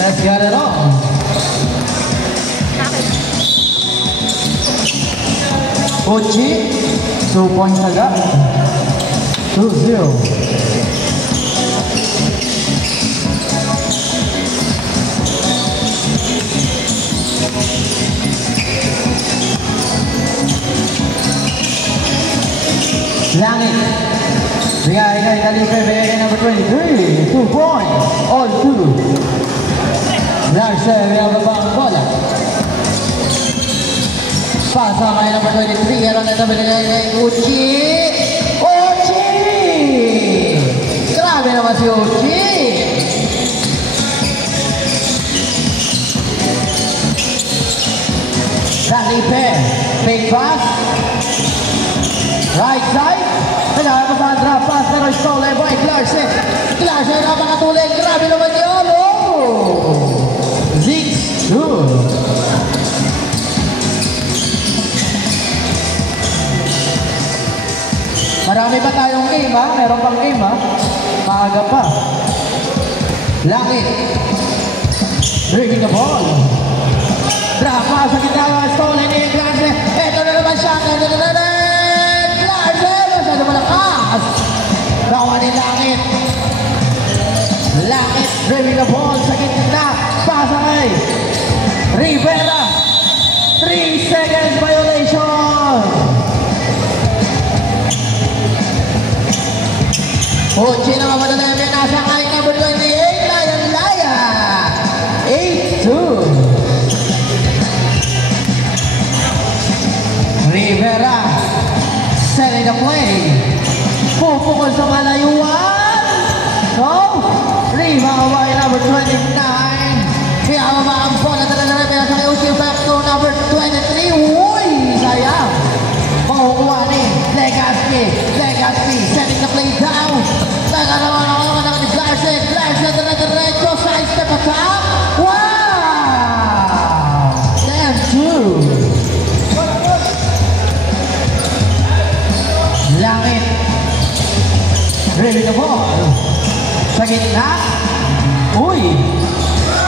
Let's get it on. Uchi, 2 points agad. 2-0. Langit. Bigay kay Dalipe, bigay kay number 23. 2 points. All 2. Larsa, bigay baba ang bola. Pasa kay number 23. Aron ito bigay kay Uchi. Uchi! Grabe naman si Uchi. Dalipe. Fake pass. Right side. Kailangan pa sa drop pass pero stolen by Clarkson. Clarkson na makatuloy. Grabe naman yun. Ziggs. Marami pa tayong game ha. Meron pang game ha. Maaga pa. Langit. Bringing the ball. Drop pass sa gitna. Stolen ni Clarkson. Ito na naman siya. Masyado malakas. Rawa ni Langit. Langit driving the ball sa gitna. Pasa kay Rivera. 3 seconds violation. Uchi na mamadala yung nasa kay number 28. Lion Laya. 8-2. Rivera. Setting the play. Pupukol sa malayuan. So, rebound by number 29. Kaya ang bola talaga na sa Uchi back to number 23. Uy, sayang. Makukuha ni Legaspi. Setting the play down. Taga naman ni Clarkson. Clarkson diretso. Side step attack. Wow! Damn, 2. Langit. Ready the ball. Sa gitna. Uy.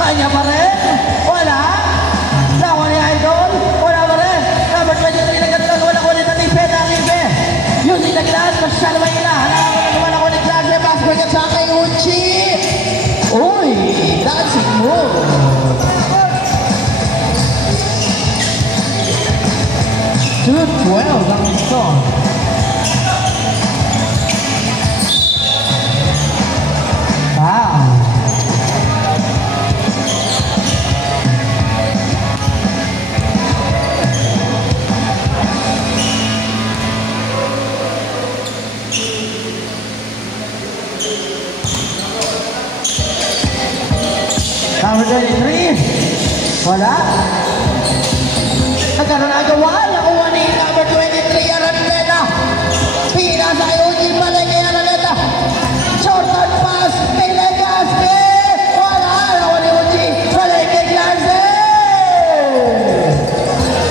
Kanya pa rin. Wala. Nawa ni Idol. Wala pa rin. Number 23 na gano'n. Wala ko ni Dalipe. Using the glass. Masyado ba ila. Wala ko ni Glass. Basket ka sa kay Uchi. Uy. Dancing move. .212 ang score. Number 23. Wala. Nagkaroon na agawa. Nakuha ni number 23. Araneta. Pina sa Uchi. Balik kay Araneta. Short-term pass. Kay Legaspi. Wala. Nakuha ni Uchi. Balik kay Clarkson.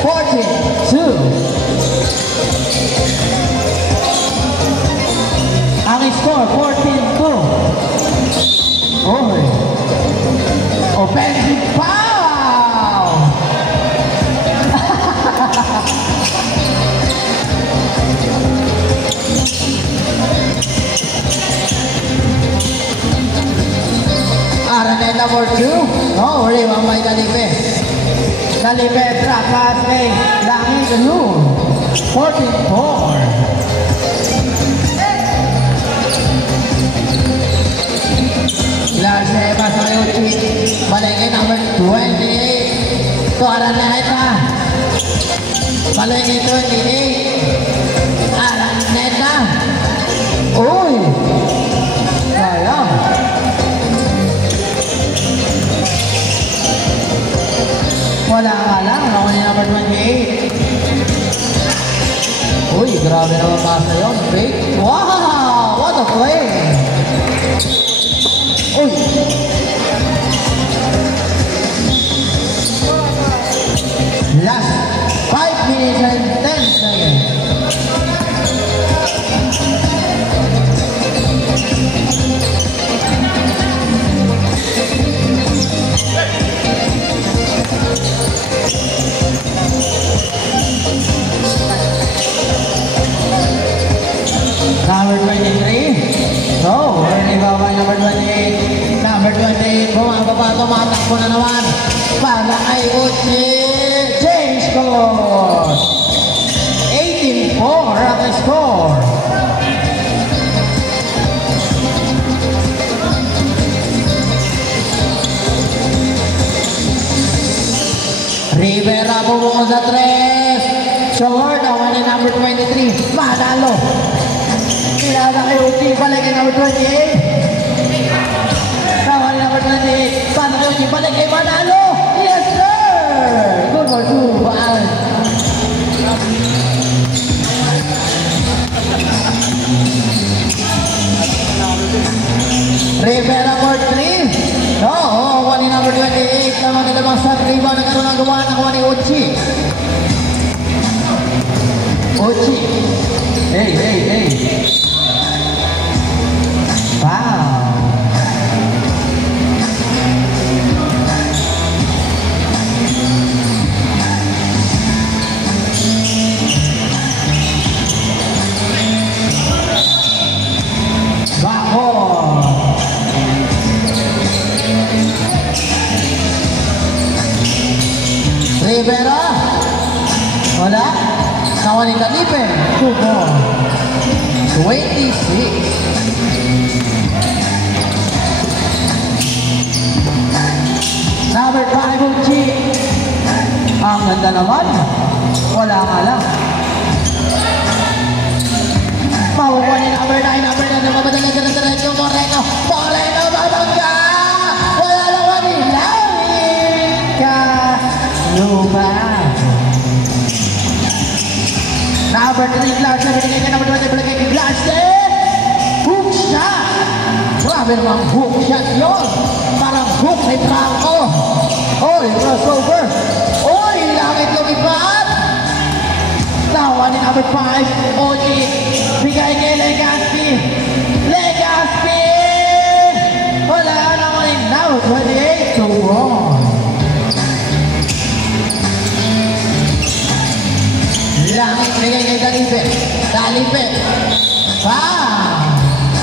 14-2. Ang score 14-2. Okay. Offensive foul! Araneta for 2. No, rebound by Dalipe. Dalipe drop pass kay Langit. 14-4. Larsa pasa kay Uchi. Balik kay number 28. To Araneta. Balik kay 28. Araneta. Uy! Sayang. Wala nga lang. Ako ni number 28. Uy, grabe naman pasa yun. Fake. Wow! What a play! Uy! Last 5 minutes and 10 seconds. Number 28, bumababa, tumatakbo na naman. Para kay Uchi. Change score. 18-4 ang score. Rivera bumuko sa 3. Short, awan ni number 23. Manalo. Kilala kay Uchi, balik kay number 28. Awan ni number 28. Paano kay Uchi, balik kay Manalo. Yes, sir! Good for 2. Baan. Rivera for 3. No, awan ni number 28. Naman nila mga sa rebound na karoon ang gawa ng awan ni Uchi. Uchi. Hey, hey, hey. Wow. Bako. Rivera. Wala. Nawan ni Kalipe. 26. Number 5, Uchi. Ang ganda naman. Wala nga lang. Mahukuha ni number 9. Number 9. Namabadalan yung Moreno. Moreno babangga. Wala lang wani. Langit ka. Lupa. Number 3, Clarkson. Binigay ka number 20. Binigay kay Clarkson. Hook shot. Grabe naman hook shot yun. Parang hook ni Franco. Oy, crossover. Oy, langit lumipat. Nawa ni number 5. Oji. Bigay kay Legaspi. Legaspi. Wala naman yung now. 28 to 1. Langit bigay kay Dalipe. Dalipe.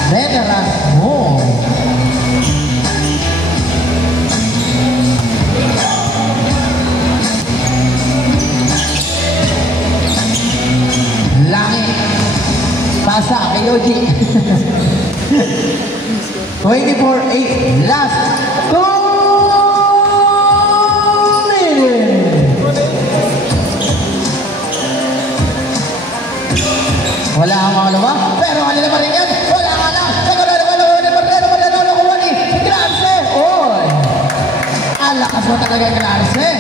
Veteran mo. Langit. Pasa kay Yoji. 24-8. Last 2 minutes. Wala ang mga luma. Pero wala naman rin yan. Wala nga lang. Clarse. Oy. Alakas mo talaga Clarse.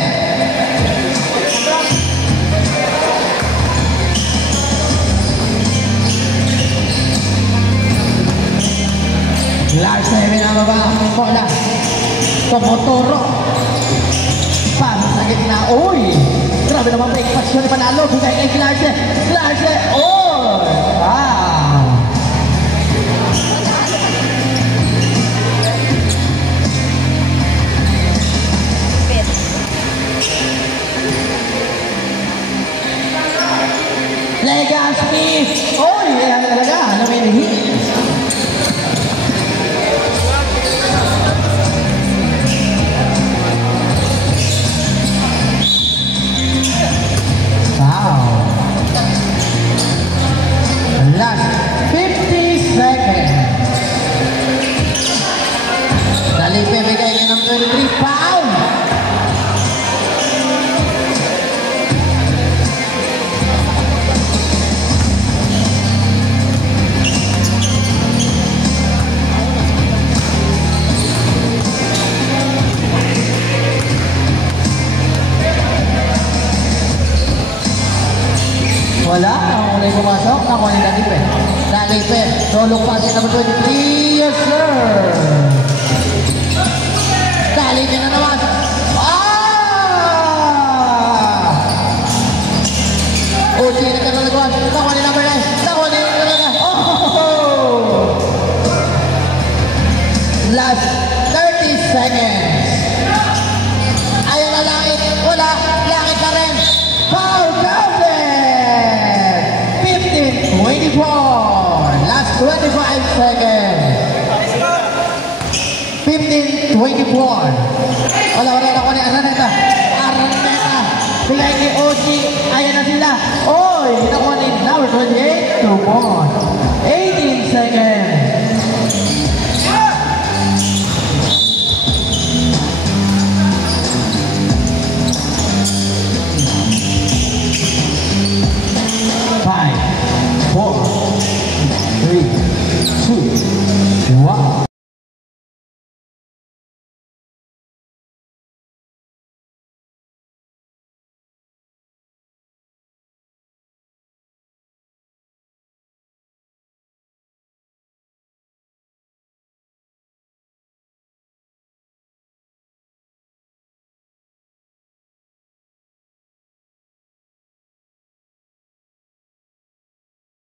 Clarse, binababa. Bola. Tumuturo. Paano sa gitna. Uy. Grabe naman break pass yun ni Panalo. Bigay kay Clarse. Clarse. Oy. Legaspi. Oy. Yan talaga. Naminihi. Last 50 seconds. Dalipe bigay niya ng 23 pound. Wala, ang ulay pumasok, nakuha ni Dalipe. Dalipe, solo pass number 23, yes sir! Dalipe na naman. Uchi, nagkakalagwan, nakuha ni number 9, nakuha ni number 9. Oh! Last 30 seconds. Ayaw na langit, wala, langit na rin. Foul counted! 15-24. Last 25 seconds. 15-24. Wala ako ni Araneta. Bigay kay OG. Ayan na sila. Oy, nakuha ni number 28. 2 points. 18 seconds.